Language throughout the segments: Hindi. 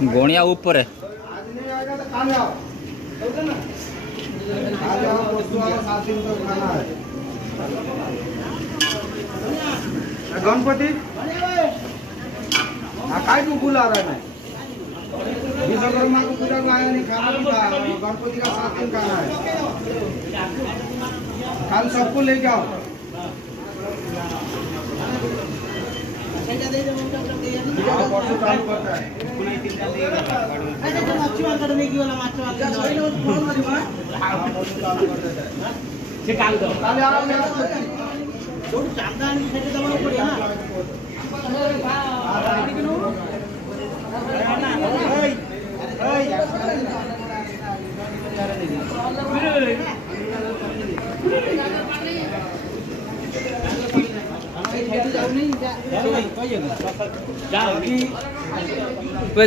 गणिया ऊपर गणपति काय को बुला रहा है? विश्वकर्मा को पूजा को आया नहीं, खाना भी था। गणपति का 7 दिन खाना है। कल सबको लेके आओ। परसों चालू करता है।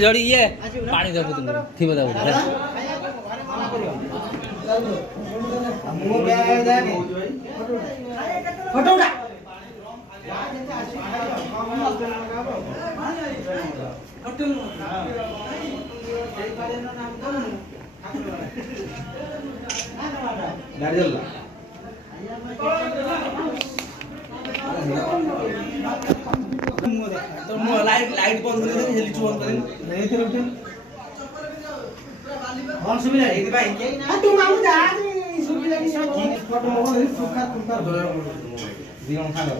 जड़ी ये पानी दे थी बता फटोड़ा लाइट बंद कर दे हेली बंद कर नहीं थे उठे कौन सुविधा है भाई तू मामू जा सुविधा की फोटो मोबाइल सुखा तुमका दियों खा लो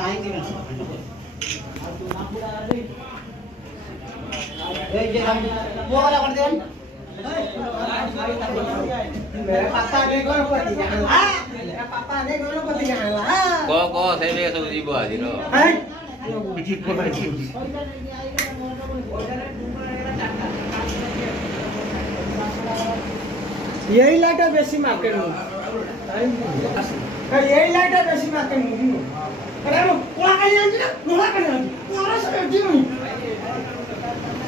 आएंगे ना ए जे हम वो वाला कर दे मेरे पापा ने गणपति जाना मेरा पापा ने गणपति जाना को से ले सब जीव आज रो बिची को बिची यही लाइट बेसी मार्केट में यही लाइट बेसी मार्केट में अरे वो कोला का आंटी ना कोला का आंटी कोला से बेटी नहीं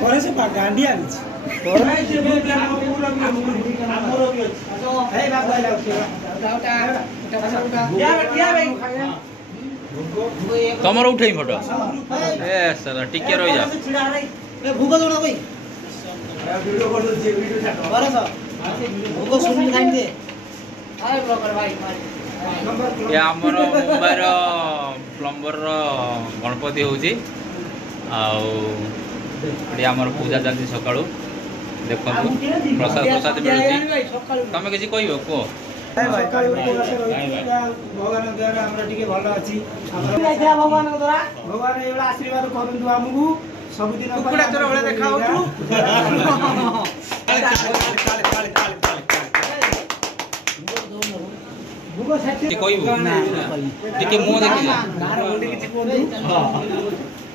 कोला से गांडी आनी कोला से पूरा पूरा हमरो भी है बाप भाई क्या भाई तमरो उठेई फोटो ए साला टिके रह जा ए भूगो दोना भाई वीडियो कर दो वीडियो चाटो अरे सर भूगो सुन खाइन दे आए ब्लॉगर भाई ये आमर मुंबई रो प्लम्बर रो गणपति होची आमर पूजा चलती सकाळू देखो प्रसाद प्रसाद मिलुची तमे किसी कहबो को भगवान द्वारा हमरा टिके भलो अछि हमरा भगवान द्वारा भगवान एवला आशीर्वाद करंतु हमहु सब दिन कुकुड़ा तोरा भले देखाउ तू भूगो सच्ची कहबो टिके मुंह देखि जा गार ओंडी किछि कोंदु हां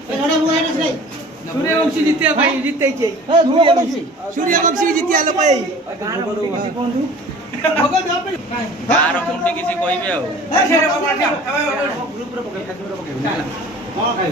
ए नडा मुंह आइस रे सूर्यवंशी जिते भाई जिते छै सूर्यवंशी जितिया लो भाई गार ओंडी किछि कोंदु भगवान आप कार मुंडी किछि कहबे आ ग्रुप रे पकड़ ग्रुप रे पकड़ हां खाइ